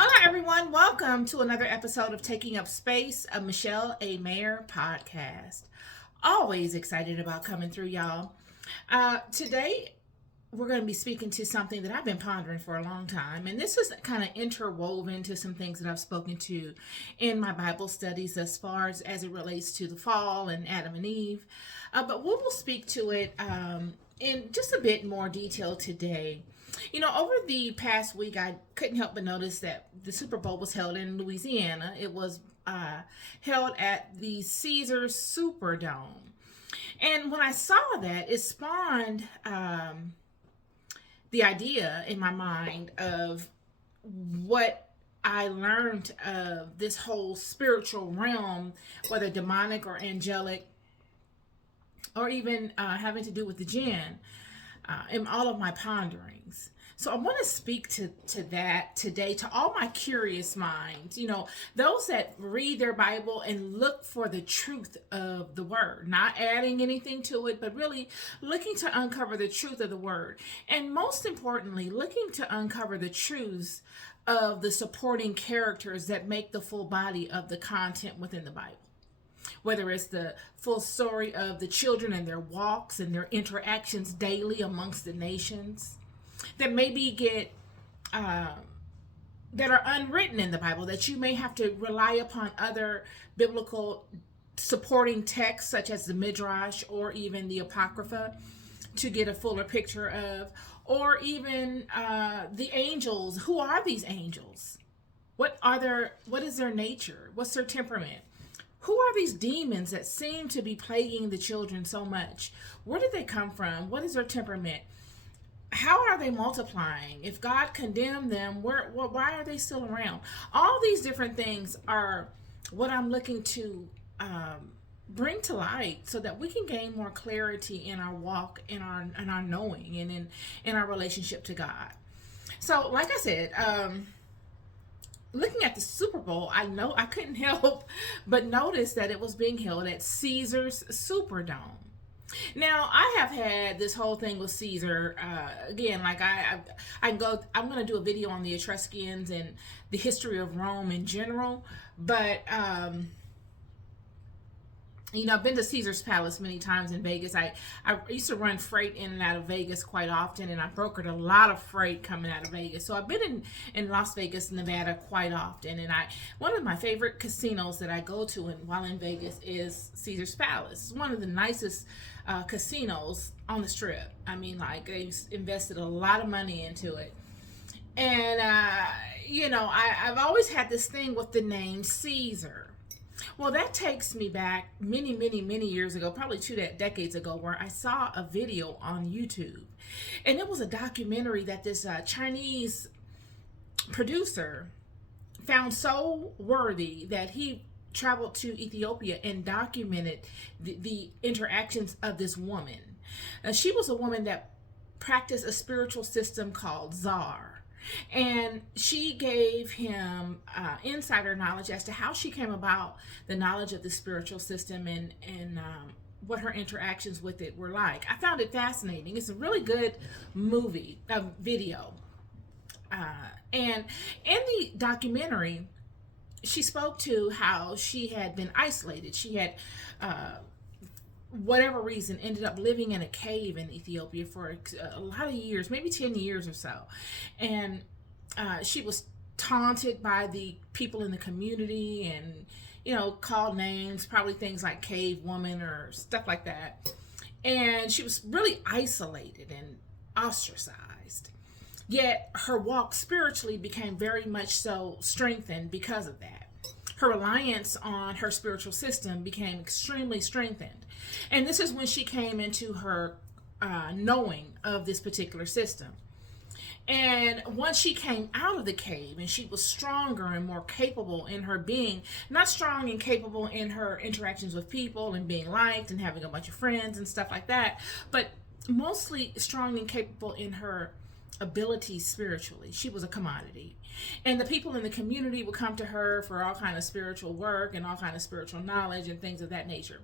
Hola, everyone. Welcome to another episode of Taking Up Space, a Michelle A. Mayer podcast. Always excited about coming through, y'all. Today, we're going to be speaking to something that I've been pondering for a long time. And this is kind of interwoven to some things that I've spoken to in my Bible studies as far as it relates to the fall and Adam and Eve. But we will speak to it in just a bit more detail today. Over the past week, I couldn't help but notice that the Super Bowl was held in Louisiana. It was held at the Caesars Superdome. And when I saw that, it spawned the idea in my mind of what I learned of this whole spiritual realm, whether demonic or angelic, or even having to do with the jinn, in all of my ponderings. So I want to speak to that today, to all my curious minds, those that read their Bible and look for the truth of the word, not adding anything to it, but really looking to uncover the truth of the word. And most importantly, looking to uncover the truths of the supporting characters that make the full body of the content within the Bible. Whether it's the full story of the children and their walks and their interactions daily amongst the nations that maybe get that are unwritten in the Bible, that you may have to rely upon other biblical supporting texts such as the Midrash or even the Apocrypha to get a fuller picture of, or even the angels. Who are these angels? What is their nature? What's their temperament? Who are these demons that seem to be plaguing the children so much? Where did they come from? What is their temperament? How are they multiplying? If God condemned them, why are they still around? All these different things are what I'm looking to bring to light so that we can gain more clarity in our walk, in our knowing, and in our relationship to God. So, like I said, looking at the Super Bowl, I couldn't help but notice that it was being held at Caesars Superdome. Now, I have had this whole thing with Caesar. Again, like I go, I'm going to do a video on the Etruscans and the history of Rome in general. But I've been to Caesar's Palace many times in Vegas. I used to run freight in and out of Vegas quite often, and I brokered a lot of freight coming out of Vegas. So I've been in Las Vegas, Nevada quite often. And one of my favorite casinos that I go to while in Vegas is Caesar's Palace. It's one of the nicest casinos on the Strip. I mean, like, they've invested a lot of money into it. And, I've always had this thing with the name Caesar. Well, that takes me back many, many, many years ago, probably 2 decades ago, where I saw a video on YouTube. And it was a documentary that this Chinese producer found so worthy that he traveled to Ethiopia and documented the interactions of this woman. She was a woman that practiced a spiritual system called Zar. And she gave him insider knowledge as to how she came about the knowledge of the spiritual system and what her interactions with it were like. I found it fascinating. It's a really good video. And in the documentary, she spoke to how she had been isolated. She had whatever reason, ended up living in a cave in Ethiopia for a lot of years, maybe 10 years or so. And she was taunted by the people in the community and, called names, probably things like cave woman or stuff like that. And she was really isolated and ostracized. Yet her walk spiritually became very much so strengthened because of that. Her reliance on her spiritual system became extremely strengthened. And this is when she came into her knowing of this particular system. And once she came out of the cave and she was stronger and more capable in her being, not strong and capable in her interactions with people and being liked and having a bunch of friends and stuff like that, but mostly strong and capable in her abilities spiritually. She was a commodity. And the people in the community would come to her for all kind of spiritual work and all kind of spiritual knowledge and things of that nature.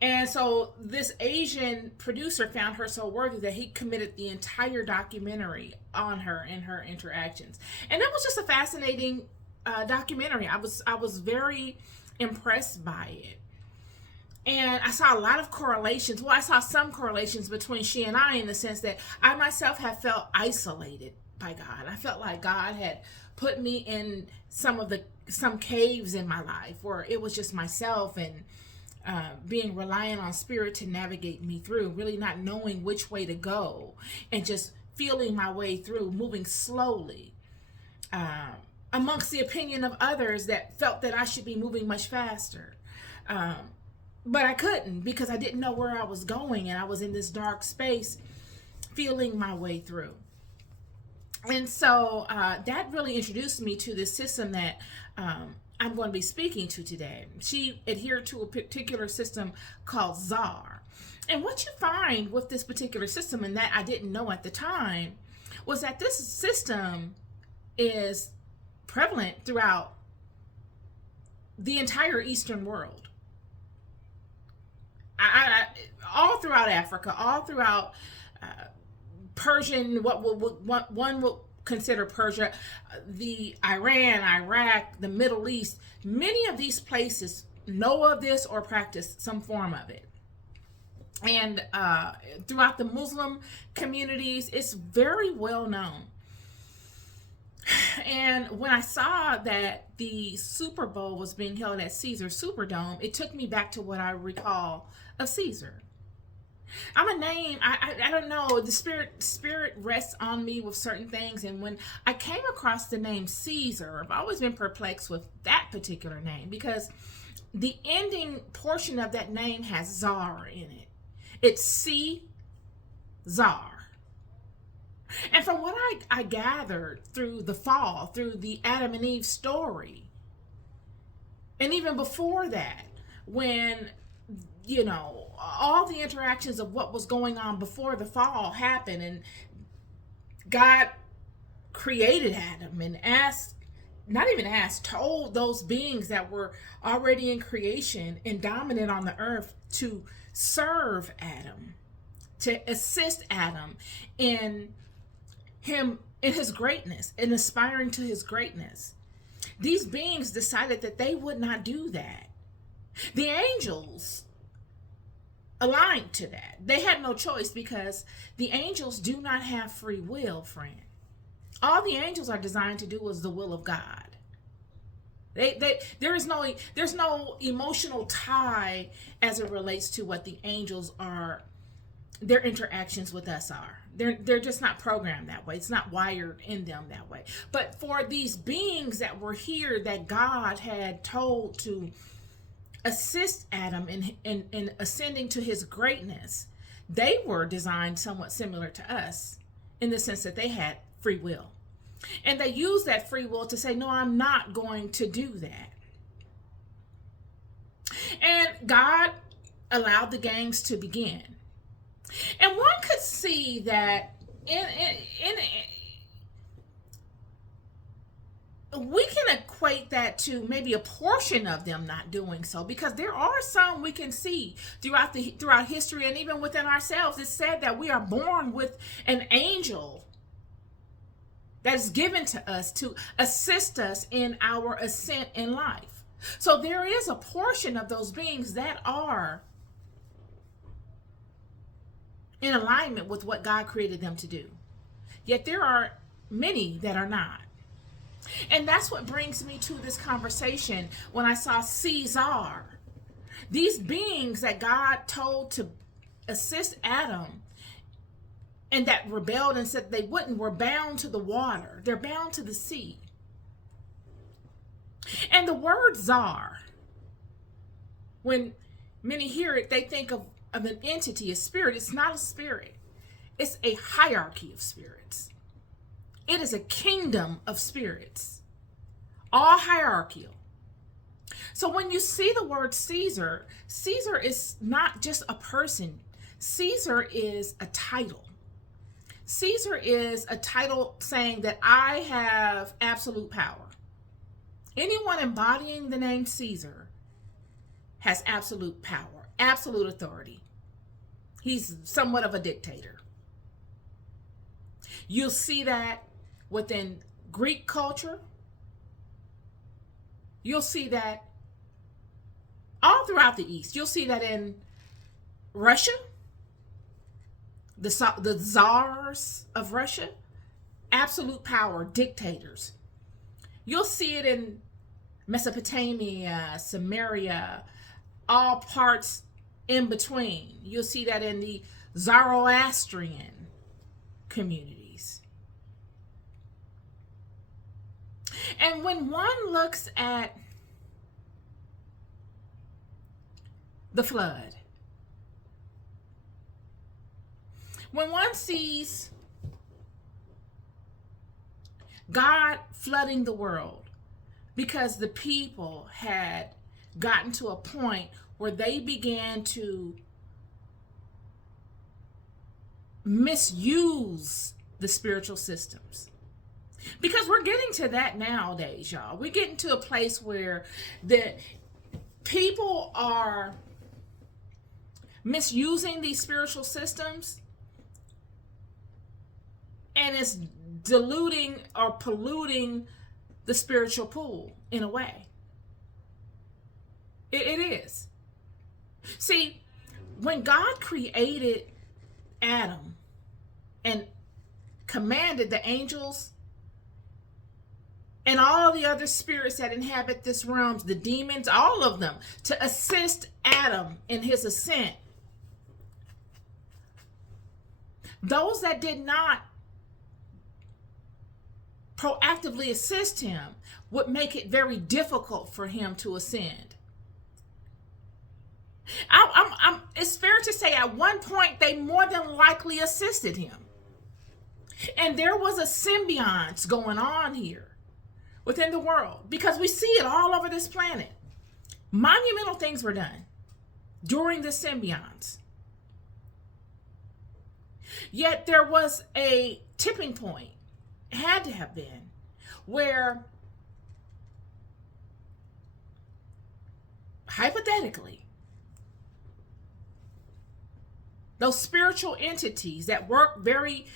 And so this Asian producer found her so worthy that he committed the entire documentary on her and her interactions. And it was just a fascinating documentary. I was very impressed by it. And I saw a lot of correlations. Well, I saw some correlations between she and I, in the sense that I myself have felt isolated by God. I felt like God had put me in some caves in my life where it was just myself, and being reliant on spirit to navigate me through, really not knowing which way to go, and just feeling my way through, moving slowly, amongst the opinion of others that felt that I should be moving much faster. But I couldn't, because I didn't know where I was going, and I was in this dark space feeling my way through. And so that really introduced me to this system that I'm going to be speaking to today. She adhered to a particular system called ZAR. And what you find with this particular system, and that I didn't know at the time, was that this system is prevalent throughout the entire Eastern world. All throughout Africa, all throughout Persian, what one will consider Persia, the Iran, Iraq, the Middle East. Many of these places know of this or practice some form of it. And throughout the Muslim communities, it's very well known. And when I saw that the Super Bowl was being held at Caesar Superdome, it took me back to what I recall of Caesar. I'm a name, I don't know, the spirit rests on me with certain things. And when I came across the name Caesar, I've always been perplexed with that particular name, because the ending portion of that name has Czar in it. It's C-Czar. And from what I gathered through the fall, through the Adam and Eve story, and even before that, when, you know, all the interactions of what was going on before the fall happened, and God created Adam and told those beings that were already in creation and dominant on the earth to serve Adam, to assist Adam in his greatness, in aspiring to his greatness. These beings decided that they would not do that. The angels aligned to that. They had no choice, because the angels do not have free will, friend. All the angels are designed to do is the will of God. There's no emotional tie as it relates to what the angels are, their interactions with us are. They're just not programmed that way. It's not wired in them that way. But for these beings that were here, that God had told to assist Adam in ascending to his greatness, they were designed somewhat similar to us, in the sense that they had free will. And they used that free will to say, no, I'm not going to do that. And God allowed the games to begin. And one could see that we can equate that to maybe a portion of them not doing so, because there are some we can see throughout history, and even within ourselves. It's said that we are born with an angel that is given to us to assist us in our ascent in life. So there is a portion of those beings that are in alignment with what God created them to do. Yet there are many that are not. And that's what brings me to this conversation when I saw Caesar. These beings that God told to assist Adam, and that rebelled and said they wouldn't, were bound to the water. They're bound to the sea. And the word Czar, when many hear it, they think of an entity, a spirit. It's not a spirit. It's a hierarchy of spirits. It is a kingdom of spirits, all hierarchical. So when you see the word Caesar, Caesar is not just a person. Caesar is a title. Caesar is a title saying that I have absolute power. Anyone embodying the name Caesar has absolute power. absolute authority. He's somewhat of a dictator. You'll see that within Greek culture. You'll see that all throughout the East. You'll see that in Russia, the czars of Russia, absolute power, dictators. You'll see it in Mesopotamia, Samaria, all parts in between. You'll see that in the Zoroastrian communities. And when one looks at the flood, when one sees God flooding the world because the people had gotten to a point where they began to misuse the spiritual systems. Because we're getting to that nowadays, y'all. We're getting to a place where the people are misusing these spiritual systems, and it's diluting or polluting the spiritual pool in a way. It is. See, when God created Adam and commanded the angels and all the other spirits that inhabit this realm, the demons, all of them, to assist Adam in his ascent, those that did not proactively assist him would make it very difficult for him to ascend. It's fair to say at one point they more than likely assisted him. And there was a symbiont going on here within the world, because we see it all over this planet. Monumental things were done during the symbionts. Yet there was a tipping point, had to have been, where hypothetically those spiritual entities that work very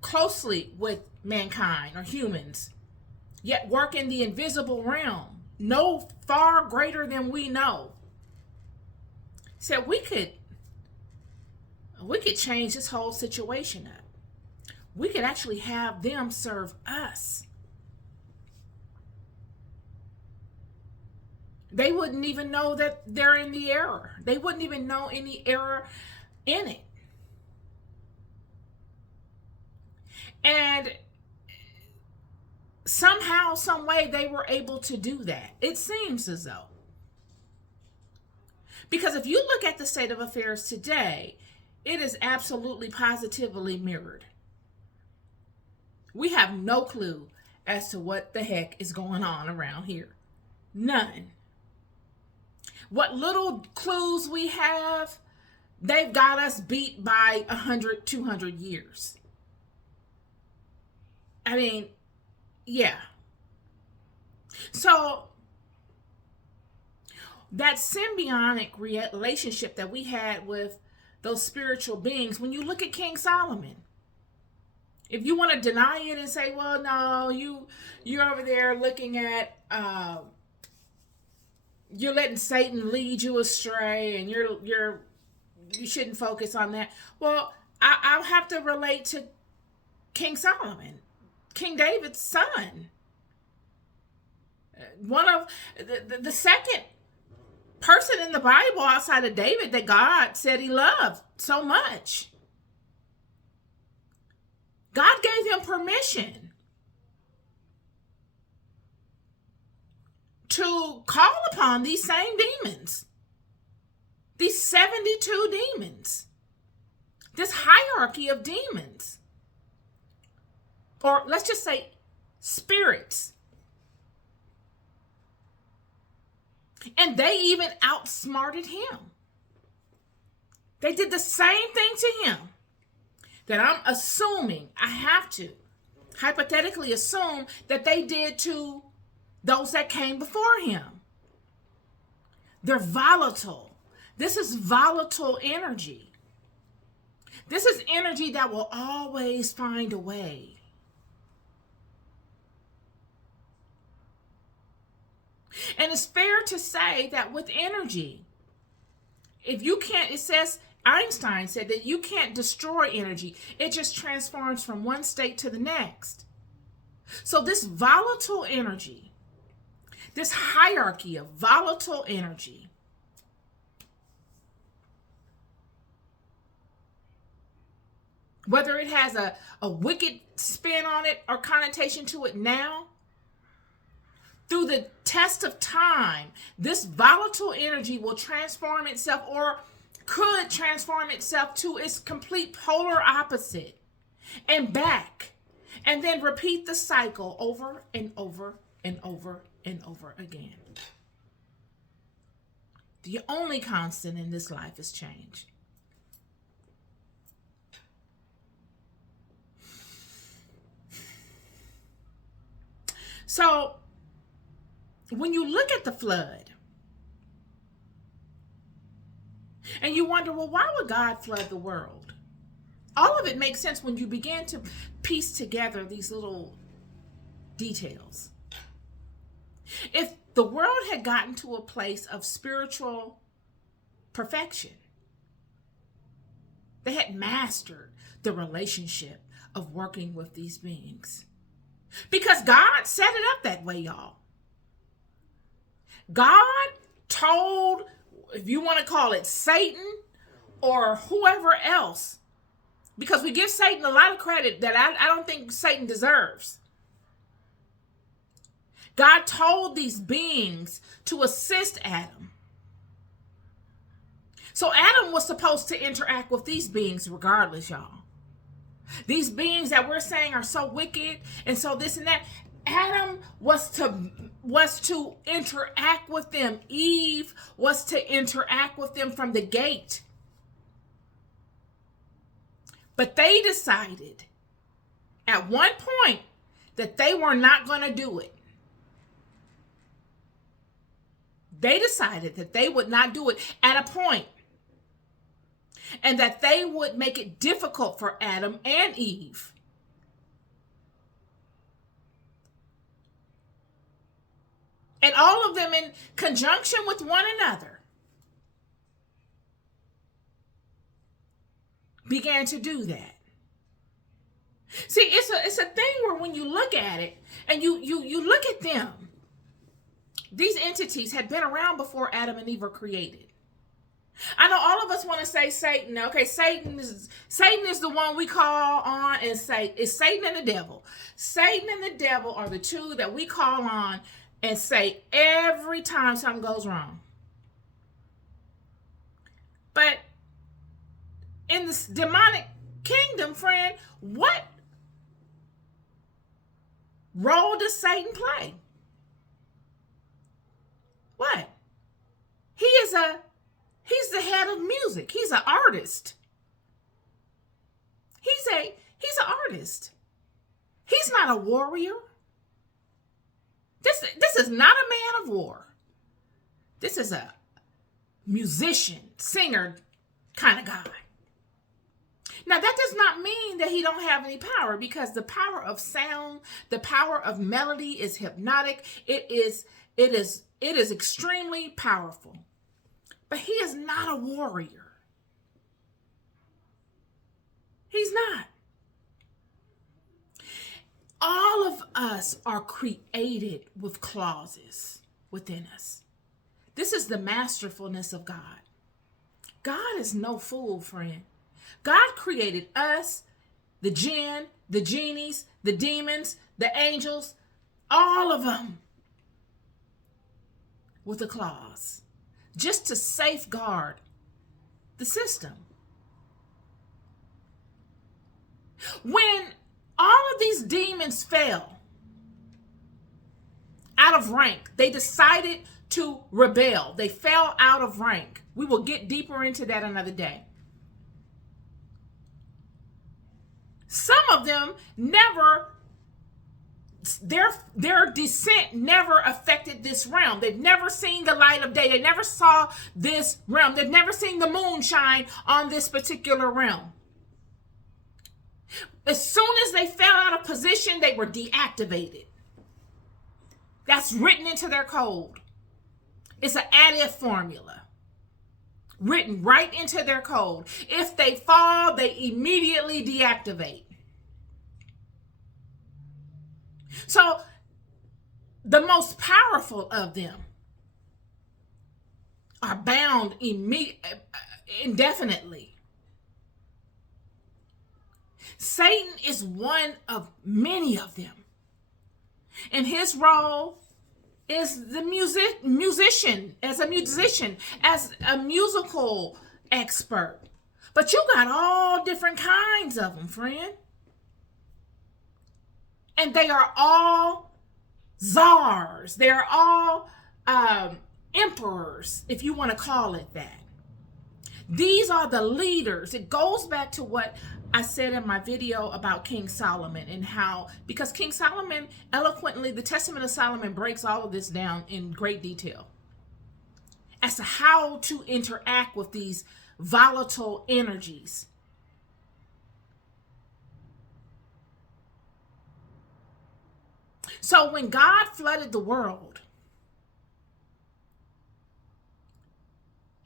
closely with mankind or humans, yet work in the invisible realm, know far greater than we know, said we could change this whole situation up. We could actually have them serve us. They wouldn't even know that they're in the error. They wouldn't even know any error in it. And somehow, some way, they were able to do that. It seems as though. Because if you look at the state of affairs today, it is absolutely positively mirrored. We have no clue as to what the heck is going on around here. None. What little clues we have, they've got us beat by 100, 200 years. I mean, yeah. So that symbiotic relationship that we had with those spiritual beings, when you look at King Solomon, if you want to deny it and say, well, no, you're over there looking at, you're letting Satan lead you astray, and you shouldn't focus on that. Well, I'll have to relate to King Solomon, King David's son. One of the second person in the Bible outside of David that God said he loved so much. God gave him permission to call upon these same demons, these 72 demons, this hierarchy of demons, or let's just say spirits. And they even outsmarted him. They did the same thing to him that I'm assuming, I have to hypothetically assume that they did to those that came before him. They're volatile. This is volatile energy. This is energy that will always find a way. And it's fair to say that with energy, if you can't, it says, Einstein said that you can't destroy energy. It just transforms from one state to the next. So this volatile energy, this hierarchy of volatile energy, whether it has a wicked spin on it or connotation to it now, through the test of time, this volatile energy will transform itself, or could transform itself, to its complete polar opposite and back, and then repeat the cycle over and over and over and over again. The only constant in this life is change. So when you look at the flood and you wonder, well, why would God flood the world? All of it makes sense when you begin to piece together these little details. If the world had gotten to a place of spiritual perfection, they had mastered the relationship of working with these beings. Because God set it up that way, y'all. God told, if you want to call it Satan or whoever else, because we give Satan a lot of credit that I don't think Satan deserves. God told these beings to assist Adam. So Adam was supposed to interact with these beings regardless, y'all. These beings that we're saying are so wicked and so this and that, Adam was to interact with them. Eve was to interact with them from the gate. But they decided at one point that they were not going to do it. They decided that they would not do it at a point, and that they would make it difficult for Adam and Eve. And all of them in conjunction with one another began to do that. See, it's a thing where when you look at it and you look at them, these entities had been around before Adam and Eve were created. I know all of us want to say Satan. Okay, Satan is the one we call on and say, it's Satan and the devil. Satan and the devil are the two that we call on and say every time something goes wrong. But in this demonic kingdom, friend, what role does Satan play? What? He's the head of music. He's an artist. He's an artist. He's not a warrior. This is not a man of war. This is a musician, singer kind of guy. Now, that does not mean that he don't have any power, because the power of sound, the power of melody is hypnotic. It is extremely powerful. But he is not a warrior. He's not. All of us are created with clauses within us. This is the masterfulness of God. God is no fool, friend. God created us, the jinn, the genies, the demons, the angels, all of them with a clause, just to safeguard the system. When all of these demons fell out of rank, they decided to rebel. They fell out of rank. We will get deeper into that another day. Some of them never their descent never affected this realm. They've never seen the light of day. They never saw this realm. They've never seen the moon shine on this particular realm. As soon as they fell out of position, they were deactivated. That's written into their code. It's an additive formula written right into their code. If they fall, they immediately deactivate. So the most powerful of them are bound indefinitely. Satan is one of many of them. And his role is the musician, as a musical expert. But you got all different kinds of them, friend. And they are all czars. They're all emperors, if you want to call it that. These are the leaders. It goes back to what I said in my video about King Solomon and how, because King Solomon eloquently, the Testament of Solomon breaks all of this down in great detail as to how to interact with these volatile energies. So when God flooded the world,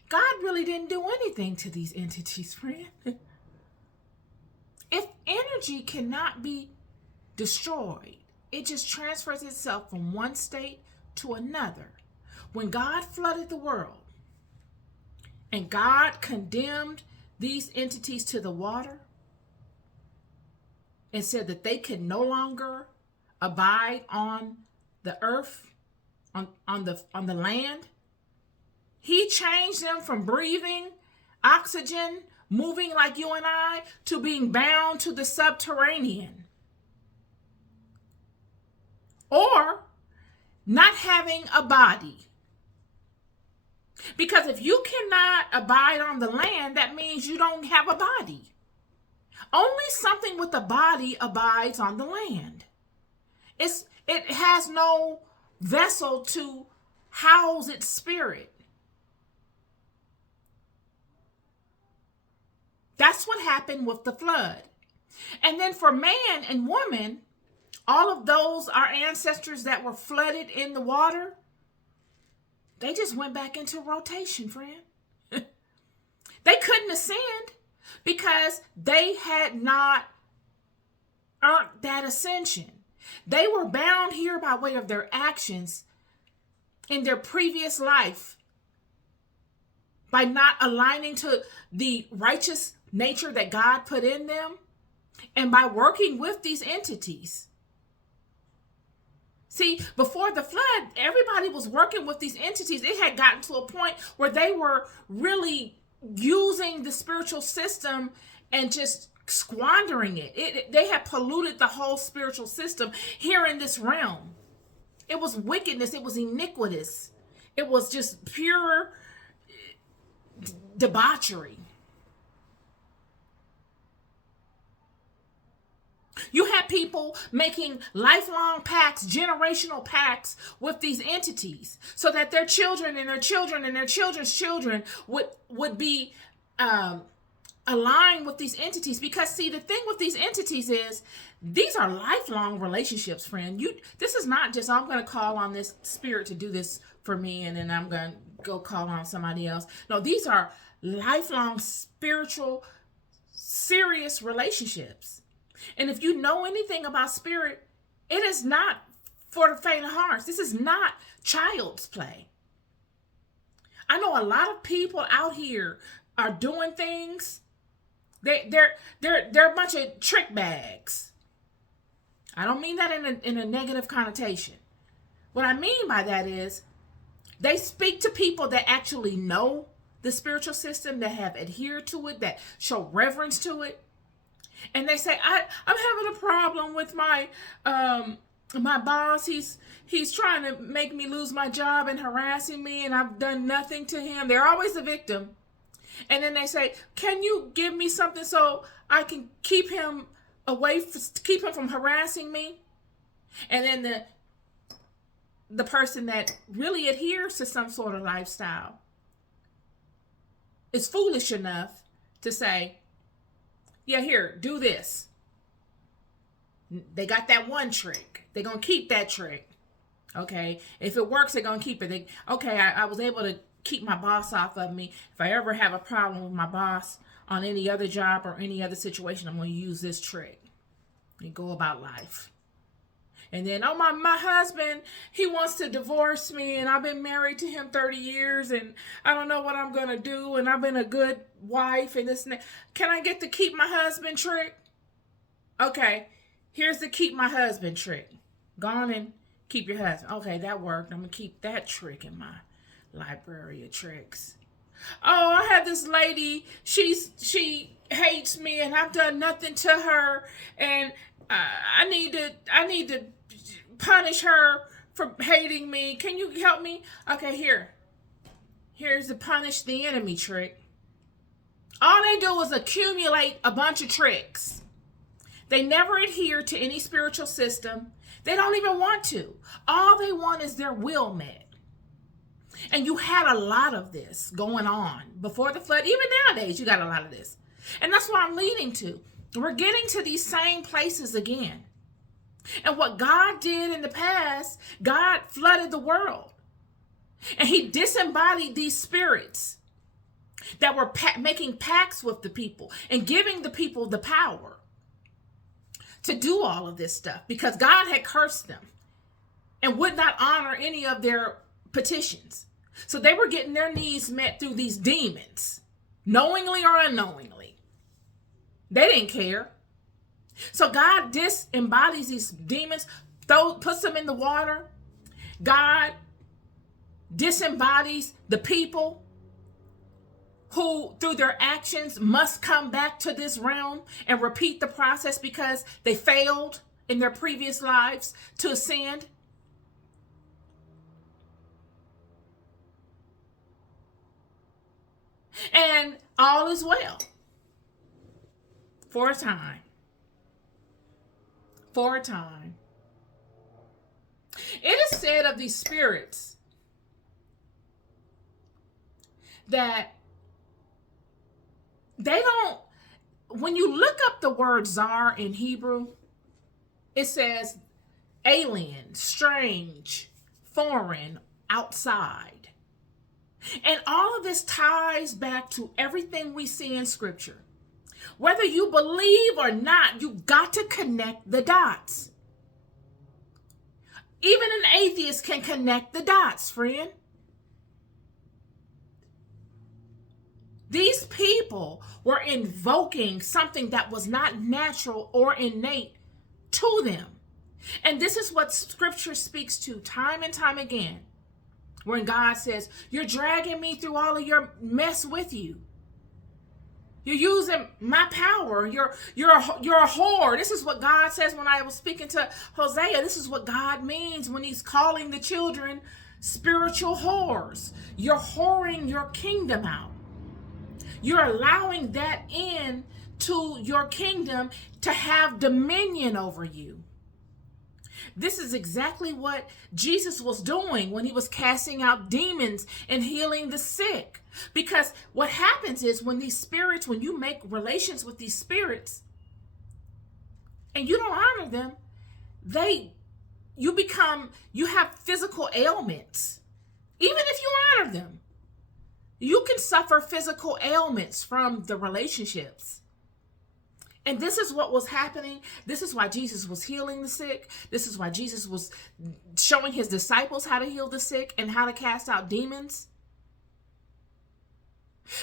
God really didn't do anything to these entities, friend. If energy cannot be destroyed, it just transfers itself from one state to another. When God flooded the world and God condemned these entities to the water and said that they could no longer abide on the earth, on the land, he changed them from breathing oxygen, moving like you and I, to being bound to the subterranean, or not having a body. Because if you cannot abide on the land, that means you don't have a body. Only something with a body abides on the land. It has no vessel to house its spirit. That's what happened with the flood. And then for man and woman, all of those, our ancestors that were flooded in the water, they just went back into rotation, friend. They couldn't ascend because they had not earned that ascension. They were bound here by way of their actions in their previous life by not aligning to the righteous nature that God put in them and by working with these entities. See, before the flood, everybody was working with these entities. It had gotten to a point where they were really using the spiritual system and just squandering it. They had polluted the whole spiritual system here in this realm. It was wickedness. It was iniquitous. It was just pure debauchery. You had people making lifelong pacts, generational pacts with these entities so that their children and their children and their children's children would be aligned with these entities. Because see, the thing with these entities is these are lifelong relationships, friend. This is not just, I'm going to call on this spirit to do this for me and then I'm going to go call on somebody else. No, these are lifelong spiritual, serious relationships. And if you know anything about spirit, it is not for the faint of heart. This is not child's play. I know a lot of people out here are doing things. They're a bunch of trick bags. I don't mean that in a negative connotation. What I mean by that is they speak to people that actually know the spiritual system, that have adhered to it, that show reverence to it. And they say, I'm having a problem with my my boss. He's trying to make me lose my job and harassing me, and I've done nothing to him. They're always the victim. And then they say, can you give me something so I can keep him away, keep him from harassing me? And then the person that really adheres to some sort of lifestyle is foolish enough to say, yeah, here, do this. They got that one trick. They're going to keep that trick. Okay. If it works, they're going to keep it. I was able to keep my boss off of me. If I ever have a problem with my boss on any other job or any other situation, I'm going to use this trick and go about life. And then, my husband, he wants to divorce me, and I've been married to him 30 years, and I don't know what I'm going to do, and I've been a good wife, and this and that. Can I get the keep my husband trick? Okay, here's the keep my husband trick. Go on and keep your husband. Okay, that worked. I'm going to keep that trick in my library of tricks. Oh, I have this lady, she hates me, and I've done nothing to her, and I need to punish her for hating me. Can you help me? Okay, here's the punish the enemy trick. All they do is accumulate a bunch of tricks. They never adhere to any spiritual system. They don't even want to. All they want is their will met. And you had a lot of this going on before the flood. Even nowadays, you got a lot of this. And that's what I'm leading to. We're getting to these same places again. And what God did in the past, God flooded the world. And he disembodied these spirits that were making pacts with the people and giving the people the power to do all of this stuff because God had cursed them and would not honor any of their petitions. So they were getting their needs met through these demons, knowingly or unknowingly. They didn't care. So God disembodies these demons, puts them in the water. God disembodies the people who, through their actions, must come back to this realm and repeat the process because they failed in their previous lives to ascend. And all is well. For a time. For a time. It is said of these spirits that they don't, when you look up the word zar in Hebrew, it says alien, strange, foreign, outside. And all of this ties back to everything we see in Scripture. Whether you believe or not, you got to connect the dots. Even an atheist can connect the dots, friend. These people were invoking something that was not natural or innate to them. And this is what Scripture speaks to time and time again. When God says, you're dragging me through all of your mess with you. You're using my power. You're a whore. This is what God says when I was speaking to Hosea. This is what God means when he's calling the children spiritual whores. You're whoring your kingdom out. You're allowing that in to your kingdom to have dominion over you. This is exactly what Jesus was doing when he was casting out demons and healing the sick. Because what happens is when you make relations with these spirits and you don't honor them, you have physical ailments. Even if you honor them, you can suffer physical ailments from the relationships. And this is what was happening. This is why Jesus was healing the sick. This is why Jesus was showing his disciples how to heal the sick and how to cast out demons.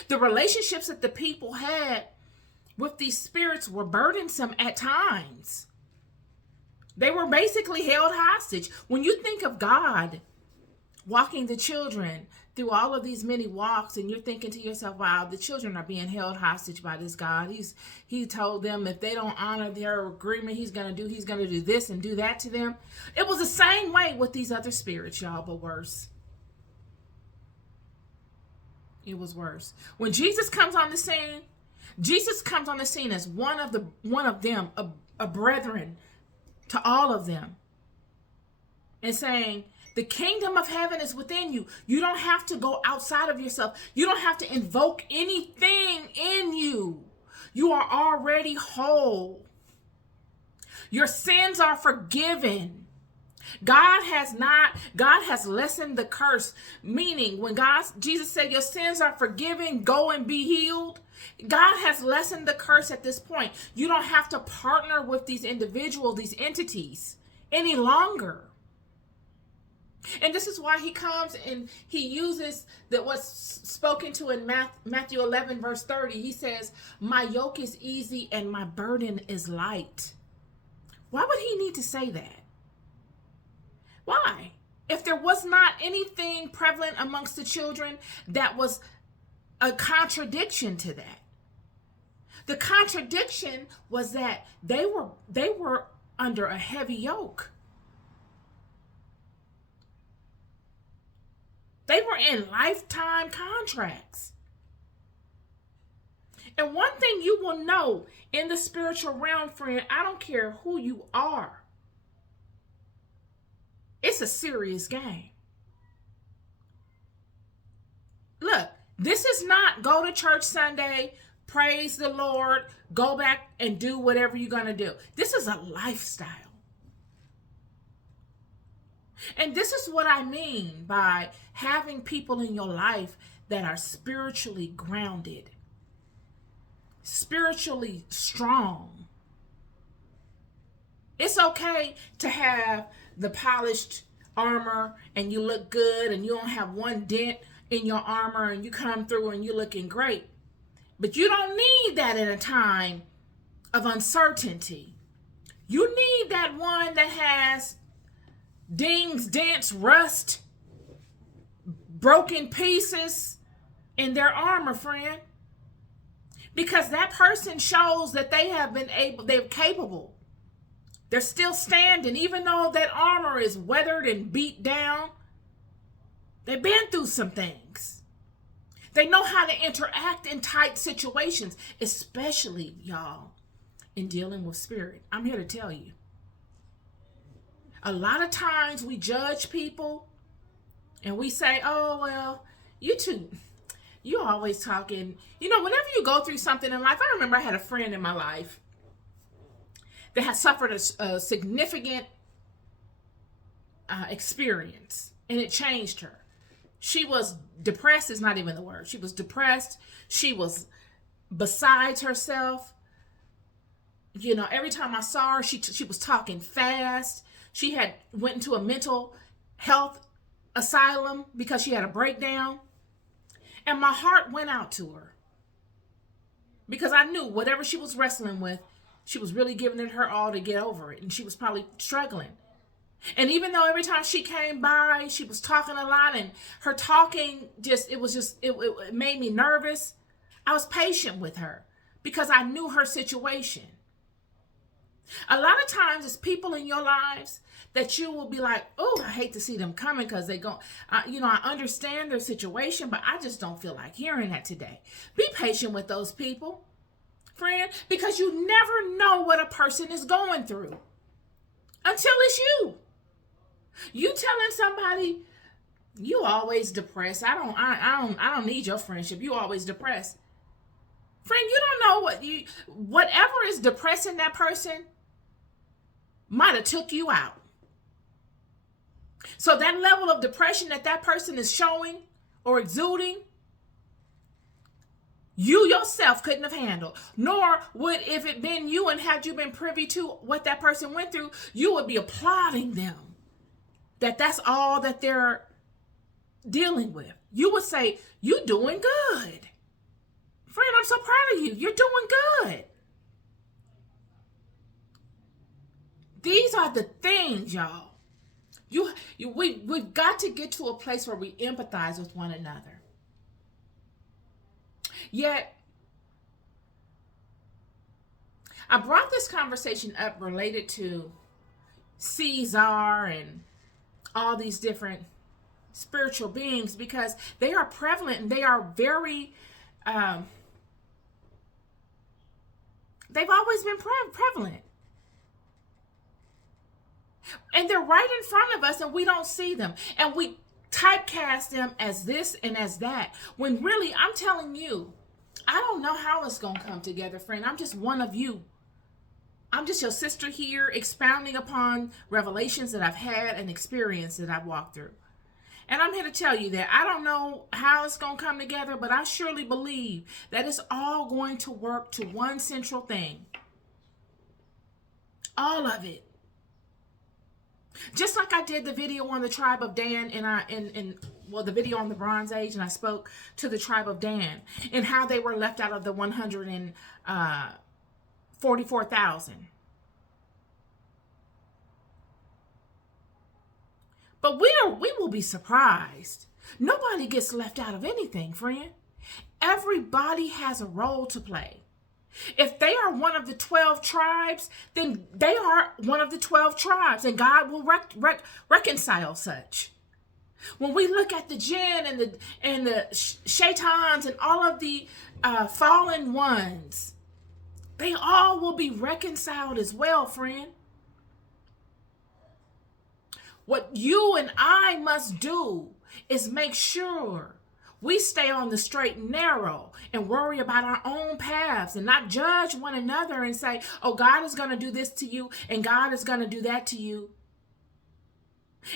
The relationships that the people had with these spirits were burdensome at times. They were basically held hostage. When you think of God walking the children through all of these many walks, and you're thinking to yourself, wow, the children are being held hostage by this God. He told them if they don't honor their agreement, he's going to do this and do that to them. It was the same way with these other spirits, y'all, but worse. It was worse. When Jesus comes on the scene as one of them, a brethren to all of them. and saying, the kingdom of heaven is within you. You don't have to go outside of yourself. You don't have to invoke anything in you. You are already whole. Your sins are forgiven. God has lessened the curse. Meaning, when Jesus said your sins are forgiven, go and be healed. God has lessened the curse at this point. You don't have to partner with these individuals, these entities any longer. And this is why he comes and he uses what's spoken to in Matthew 11 verse 30. He says, my yoke is easy and my burden is light. Why would he need to say that? Why? If there was not anything prevalent amongst the children that was a contradiction to that. The contradiction was that they were under a heavy yoke. They were in lifetime contracts. And one thing you will know in the spiritual realm, friend, I don't care who you are. It's a serious game. Look, this is not go to church Sunday, praise the Lord, go back and do whatever you're going to do. This is a lifestyle. And this is what I mean by having people in your life that are spiritually grounded, spiritually strong. It's okay to have the polished armor and you look good and you don't have one dent in your armor and you come through and you're looking great. But you don't need that in a time of uncertainty. You need that one that has dings, dents, rust, broken pieces in their armor, friend. Because that person shows that they're capable. They're still standing, even though that armor is weathered and beat down. They've been through some things. They know how to interact in tight situations, especially, y'all, in dealing with spirit. I'm here to tell you. A lot of times we judge people and we say, oh, well, you always talking. You know, whenever you go through something in life, I remember I had a friend in my life that had suffered a significant experience, and it changed her. She was depressed, is not even the word. She was depressed. She was besides herself. You know, every time I saw her, she was talking fast. She had went into a mental health asylum because she had a breakdown. And my heart went out to her because I knew whatever she was wrestling with, she was really giving it her all to get over it. And she was probably struggling. And even though every time she came by, she was talking a lot, and her talking it made me nervous. I was patient with her because I knew her situation. A lot of times it's people in your lives that you will be like, oh, I hate to see them coming because they go, I understand their situation, but I just don't feel like hearing that today. Be patient with those people, friend, because you never know what a person is going through until it's you. You telling somebody you always depressed. I don't need your friendship. You always depressed. Friend, you don't know whatever is depressing that person might have took you out. So that level of depression that person is showing or exuding, you yourself couldn't have handled. Nor would, if it been you and had you been privy to what that person went through, you would be applauding them. That's all that they're dealing with. You would say, you're doing good. Friend, I'm so proud of you. You're doing good. These are the things, y'all. We've got to get to a place where we empathize with one another. Yet, I brought this conversation up related to Caesar and all these different spiritual beings because they are prevalent and they are very, they've always been prevalent. And they're right in front of us and we don't see them. And we typecast them as this and as that. When really, I'm telling you, I don't know how it's going to come together, friend. I'm just one of you. I'm just your sister here expounding upon revelations that I've had and experience that I've walked through. And I'm here to tell you that I don't know how it's going to come together, but I surely believe that it's all going to work to one central thing. All of it. Just like I did the video on the tribe of Dan and the video on the Bronze Age, and I spoke to the tribe of Dan and how they were left out of the 144,000. But we will be surprised. Nobody gets left out of anything, friend. Everybody has a role to play. If they are one of the 12 tribes, then they are one of the 12 tribes, and God will reconcile such. When we look at the jinn and the shaitans and all of the fallen ones, they all will be reconciled as well, friend. What you and I must do is make sure we stay on the straight and narrow and worry about our own paths and not judge one another and say, oh, God is going to do this to you and God is going to do that to you.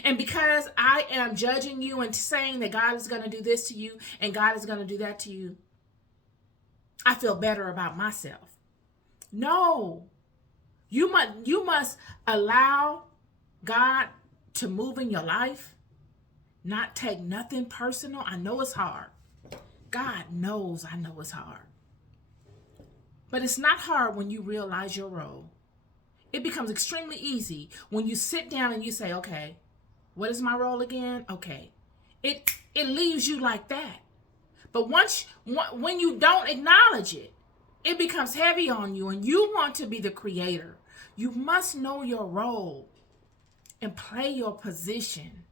And because I am judging you and saying that God is going to do this to you and God is going to do that to you, I feel better about myself. No, you must allow God to move in your life. Not take nothing personal. I know it's hard. God knows I know it's hard. But it's not hard when you realize your role. It becomes extremely easy when you sit down and you say, okay, what is my role again? Okay. It leaves you like that. But when you don't acknowledge it, it becomes heavy on you and you want to be the creator. You must know your role and play your position.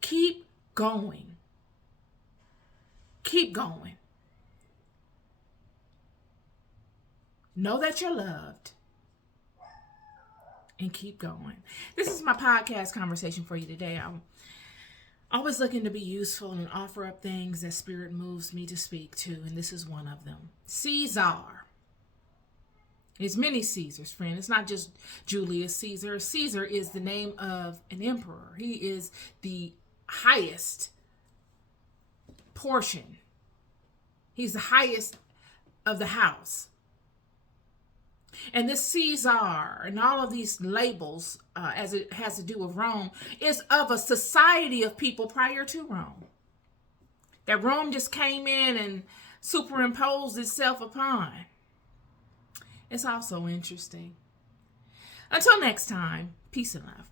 Keep going. Keep going. Know that you're loved. And keep going. This is my podcast conversation for you today. I'm always looking to be useful and offer up things that Spirit moves me to speak to. And this is one of them. Caesar. There's many Caesars, friend. It's not just Julius Caesar. Caesar is the name of an emperor. He is the highest portion. He's the highest of the house. And this Caesar and all of these labels, as it has to do with Rome, is of a society of people prior to Rome. That Rome just came in and superimposed itself upon. It's also interesting. Until next time, peace and love.